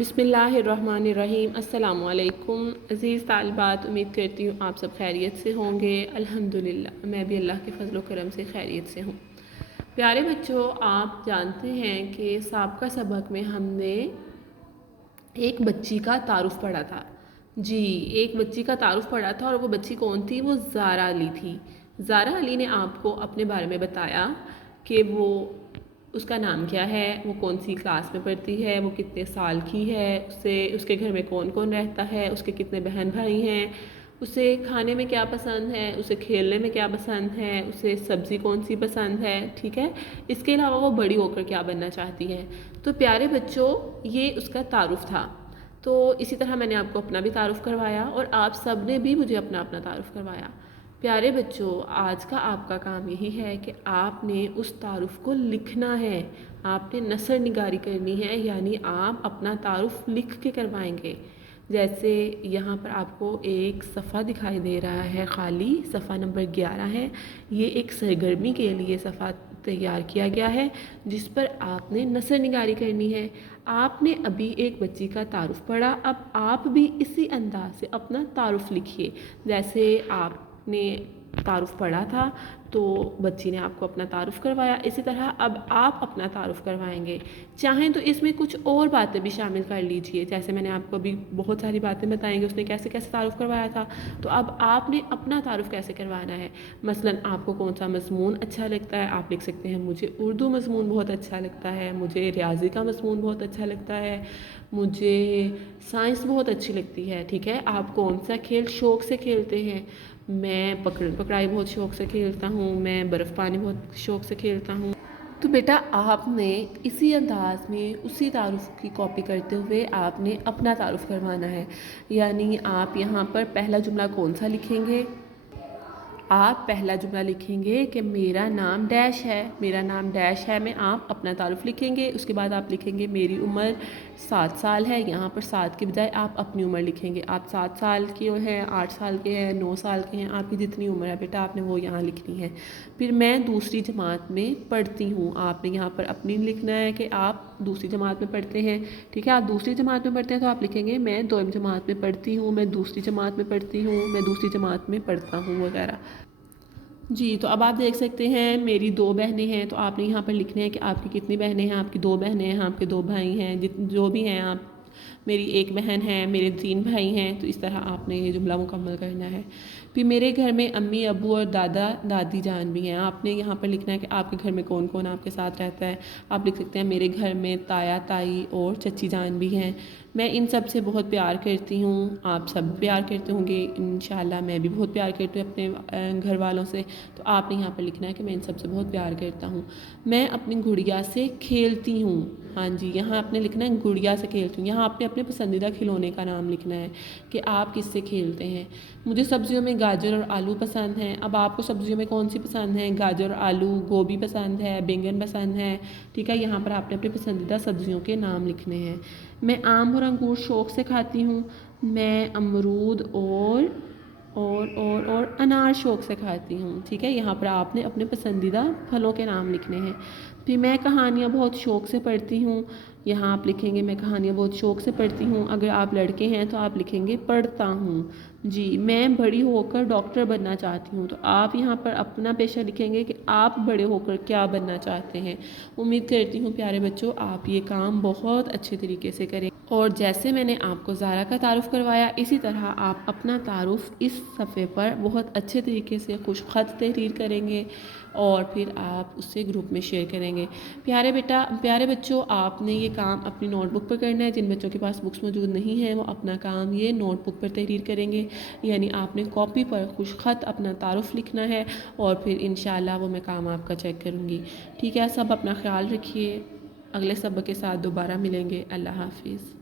बिस्मिल्लाहिर्रहमानिर्रहीम। अस्सलामु अलैकुम अज़ीज़ तालिबात, उम्मीद करती हूँ आप सब खैरियत से होंगे। अल्हम्दुलिल्लाह मैं भी अल्लाह के फजल करम से खैरियत से हूँ। प्यारे बच्चों, आप जानते हैं कि साबिक़ा सबक में हमने एक बच्ची का तारुफ़ पढ़ा था। जी, एक बच्ची का तारुफ़ पढ़ा था और वो बच्ची कौन थी? वो ज़ारा अली थी। ज़ारा अली ने आपको अपने बारे में बताया कि वो उसका नाम क्या है, वो कौन सी क्लास में पढ़ती है, वो कितने साल की है, उसके घर में कौन कौन रहता है, उसके कितने बहन भाई हैं, उसे खाने में क्या पसंद है, उसे खेलने में क्या पसंद है, उसे सब्ज़ी कौन सी पसंद है। ठीक है, इसके अलावा वो बड़ी होकर क्या बनना चाहती है। तो प्यारे बच्चों, ये उसका तारुफ़ था। तो इसी तरह मैंने आपको अपना भी तारुफ़ करवाया और आप सब ने भी मुझे अपना अपना तारुफ़ करवाया। प्यारे बच्चों, आज का आपका काम यही है कि आपने उस तारुफ़ को लिखना है, आपने नसर निगारी करनी है, यानी आप अपना तारुफ़ लिख के करवाएंगे। जैसे यहाँ पर आपको एक सफ़ा दिखाई दे रहा है खाली, सफ़ा नंबर 11 है। ये एक सरगर्मी के लिए सफ़ा तैयार किया गया है जिस पर आपने नसर निगारी करनी है। आपने अभी एक बच्ची का तारुफ़ पढ़ा, अब आप भी इसी अंदाज से अपना तारुफ़ लिखिए। जैसे आपने तारुफ़ पढ़ा था तो बच्ची ने आपको अपना तारुफ़ करवाया, इसी तरह अब आप अपना तारुफ़ करवाएंगे। चाहें तो इसमें कुछ और बातें भी शामिल कर लीजिए, जैसे मैंने आपको अभी बहुत सारी बातें बताएंगे उसने कैसे कैसे तारुफ़ करवाया था। तो अब आपने अपना तारुफ़ कैसे करवाना है। मसलन आपको कौन सा मज़मून अच्छा लगता है, आप लिख सकते हैं मुझे उर्दू मज़मून बहुत अच्छा लगता है, मुझे रियाज़ी का मज़मून बहुत अच्छा लगता है, मुझे साइंस बहुत अच्छी लगती है। ठीक है, आप कौन सा खेल शौक़ से खेलते हैं। मैं पकड़न पकड़ाई बहुत शौक़ से खेलता हूँ, मैं बर्फ़ पानी बहुत शौक़ से खेलता हूँ। तो बेटा आपने इसी अंदाज में उसी तारुफ़ की कॉपी करते हुए आपने अपना तारुफ़ करवाना है। यानी आप यहाँ पर पहला जुमला कौन सा लिखेंगे। आप पहला जुमला लिखेंगे कि मेरा नाम डैश है, मेरा नाम डैश है में आप अपना तारुफ़ लिखेंगे। उसके बाद आप लिखेंगे मेरी उम्र 7 साल है। यहाँ पर 7 के बजाय आप अपनी उम्र लिखेंगे। आप 7 साल के हैं, 8 साल के हैं, 9 साल के हैं, आपकी जितनी उम्र है बेटा आपने वो यहाँ लिखनी है। फिर मैं दूसरी जमात में पढ़ती हूँ, आपने यहाँ पर अपनी लिखना है कि आप दूसरी जमात में पढ़ते हैं। ठीक है, आप दूसरी जमात में पढ़ते हैं तो आप लिखेंगे मैं 2वीं जमात में पढ़ती हूँ, मैं दूसरी जमात में पढ़ती हूँ, मैं दूसरी जमात में पढ़ता हूँ वगैरह। जी, तो अब आप देख सकते हैं मेरी 2 बहनें हैं, तो आपने यहाँ पर लिखना है कि आपकी कितनी बहनें हैं। आपकी 2 बहनें हैं, आपके 2 भाई हैं, जो भी हैं आप। मेरी 1 बहन है, मेरे 3 भाई हैं। तो इस तरह आपने ये जुमला मुकम्मल करना है। फिर मेरे घर में अम्मी अब्बू और दादा दादी जान भी हैं। आपने यहाँ पर लिखना है कि आपके घर में कौन कौन आपके साथ रहता है। आप लिख सकते हैं मेरे घर में ताया ताई और चची जान भी हैं। मैं इन सब से बहुत प्यार करती हूँ, आप सब प्यार करते होंगे इंशाल्लाह। मैं भी बहुत प्यार करती हूँ अपने घर वालों से। तो आपने यहाँ पर लिखना है कि मैं इन सब से बहुत प्यार करता हूँ। मैं अपनी गुड़िया से खेलती हूँ। हाँ जी, यहाँ आपने लिखना है गुड़िया से खेलती हूँ। यहाँ आपने अपने पसंदीदा खिलौने का नाम लिखना है कि आप किससे खेलते हैं। मुझे सब्जियों में गाजर और आलू पसंद हैं। अब आपको सब्जियों में कौन सी पसंद है, गाजर, आलू, गोभी पसंद है, बैंगन पसंद है। ठीक है, यहाँ पर आपने अपनी पसंदीदा सब्जियों के नाम लिखने हैं। मैं आम और अंगूर शौक़ से खाती हूँ। मैं अमरूद और अनार शौक़ से खाती हूँ। ठीक है, यहाँ पर आपने अपने पसंदीदा फलों के नाम लिखने हैं। फिर मैं कहानियाँ बहुत शौक़ से पढ़ती हूँ। यहाँ आप लिखेंगे मैं कहानियाँ बहुत शौक़ से पढ़ती हूँ। अगर आप लड़के हैं तो आप लिखेंगे पढ़ता हूँ। जी, मैं बड़ी होकर डॉक्टर बनना चाहती हूँ। तो आप यहाँ पर अपना पेशा लिखेंगे कि आप बड़े होकर क्या बनना चाहते हैं। उम्मीद करती हूँ प्यारे बच्चों आप ये काम बहुत अच्छे तरीके से करें। और जैसे मैंने आपको ज़ारा का तारुफ़ करवाया, इसी तरह आप अपना तारुफ़ इस सफ़े पर बहुत अच्छे तरीके से खुश ख़त तहरीर करेंगे और फिर आप उससे ग्रुप में शेयर करेंगे। प्यारे बच्चों, आपने ये काम अपनी नोटबुक पर करना है। जिन बच्चों के पास बुक्स मौजूद नहीं हैं वो अपना काम ये नोटबुक पर तहरीर करेंगे। यानी आपने कॉपी पर खुश ख़त अपना तारुफ़ लिखना है और फिर इंशाल्लाह वो मैं काम आपका चेक करूँगी। ठीक है, सब अपना ख्याल रखिए। अगले सबक के साथ दोबारा मिलेंगे। अल्लाह हाफ़िज़।